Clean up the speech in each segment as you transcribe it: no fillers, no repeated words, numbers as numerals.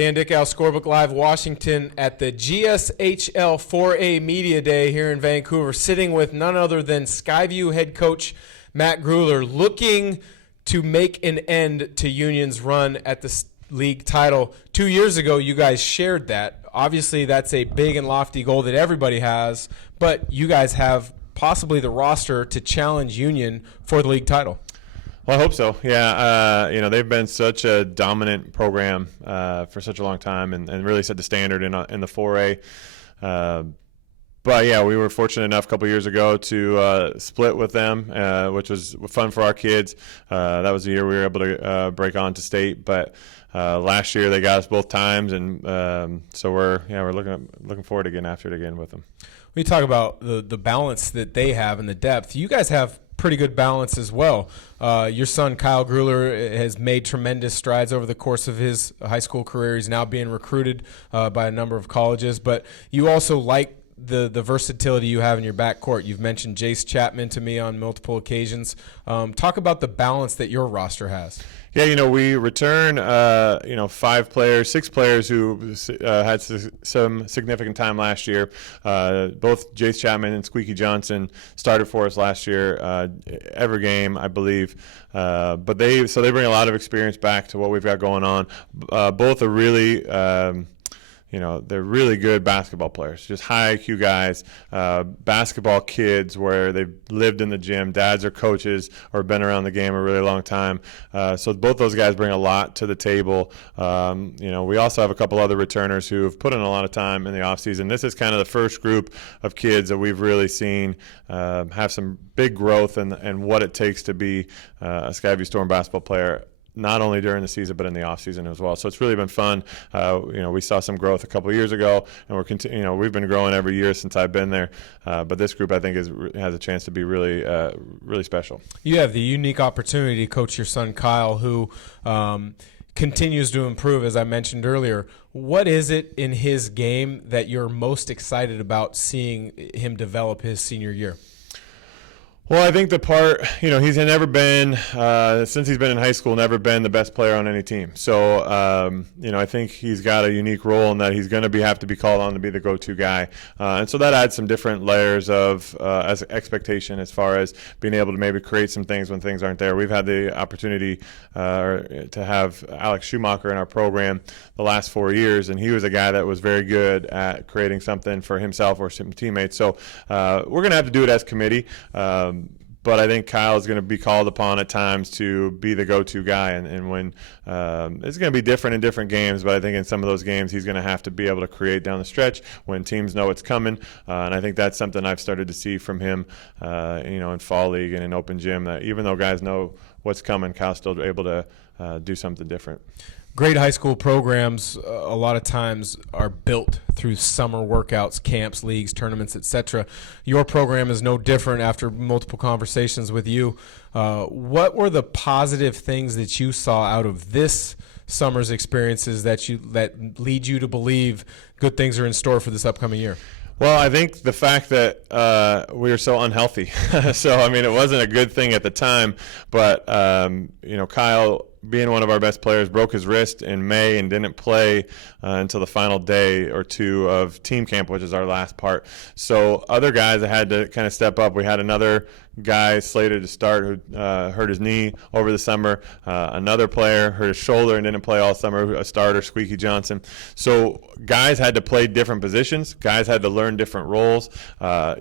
Dan Dickau, Scorebook Live Washington at the GSHL 4A Media Day here in Vancouver, sitting with none other than Skyview head coach Matt Gruhler, looking to make an end to Union's run at the league title. 2 years ago, you guys shared that. Obviously, that's a big and lofty goal that everybody has, but you guys have possibly the roster to challenge Union for the league title. Well, I hope so. Yeah, they've been such a dominant program for such a long time, and really set the standard in the 4A. But yeah, we were fortunate enough a couple years ago to split with them, which was fun for our kids. That was the year we were able to break on to state. But last year they got us both times, and so we're looking forward to getting after it again with them. When you talk about the balance that they have and the depth, you guys have pretty good balance as well. Your son Kyle Gruhler has made tremendous strides over the course of his high school career. He's now being recruited by a number of colleges, but you also like the versatility you have in your backcourt. You've mentioned Jace Chapman to me on multiple occasions. Talk about the balance that your roster has. Yeah, we return, 6 players who had some significant time last year. Both Jace Chapman and Squeaky Johnson started for us last year, every game, I believe. But they bring a lot of experience back to what we've got going on. Both are really they're really good basketball players, just high IQ guys, basketball kids where they've lived in the gym, dads are coaches or been around the game a really long time. So both those guys bring a lot to the table. We also have a couple other returners who have put in a lot of time in the offseason. This is kind of the first group of kids that we've really seen have some big growth and what it takes to be a Skyview Storm basketball player, not only during the season but in the off season as well. So it's really been fun. We saw some growth a couple of years ago, and we've been growing every year since I've been there. But this group, I think, has a chance to be really, really special. You have the unique opportunity to coach your son Kyle, who continues to improve, as I mentioned earlier. What is it in his game that you're most excited about seeing him develop his senior year? Well, I think the part, he's never been, since he's been in high school, never been the best player on any team. So, I think he's got a unique role in that he's going to have to be called on to be the go-to guy. And so that adds some different layers of as expectation as far as being able to maybe create some things when things aren't there. We've had the opportunity to have Alex Schumacher in our program the last 4 years, and he was a guy that was very good at creating something for himself or some teammates. So we're going to have to do it as committee. But I think Kyle is going to be called upon at times to be the go-to guy, and when it's going to be different in different games, but I think in some of those games he's going to have to be able to create down the stretch when teams know it's coming, and I think that's something I've started to see from him, in fall league and in open gym, that even though guys know what's coming, Kyle's still able to do something different. Great high school programs a lot of times are built through summer workouts, camps, leagues, tournaments, etc. Your program is no different after multiple conversations with you. What were the positive things that you saw out of this summer's experiences that lead you to believe good things are in store for this upcoming year? Well, I think the fact that we were so unhealthy. So, it wasn't a good thing at the time, but, Kyle, being one of our best players, broke his wrist in May and didn't play until the final day or two of team camp, which is our last part. So other guys had to kind of step up. We had another guy slated to start who hurt his knee over the summer. Another player hurt his shoulder and didn't play all summer, a starter, Squeaky Johnson. So guys had to play different positions. Guys had to learn different roles.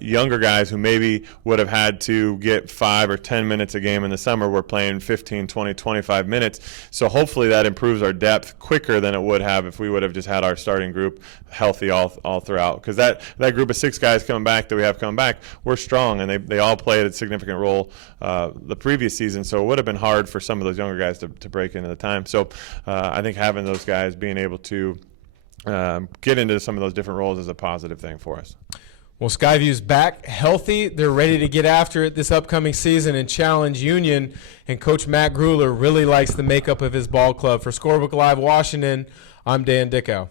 Younger guys who maybe would have had to get 5 or 10 minutes a game in the summer were playing 15, 20, 25 minutes. So hopefully that improves our depth quicker than it would have if we would have just had our starting group healthy all throughout. Because that group of 6 guys coming back that we have coming back, we're strong, and they all played a significant role the previous season. So it would have been hard for some of those younger guys to break into the time. So I think having those guys being able to get into some of those different roles is a positive thing for us. Well, Skyview's back healthy. They're ready to get after it this upcoming season and challenge Union. And Coach Matt Gruhler really likes the makeup of his ball club. For Scorebook Live Washington, I'm Dan Dickau.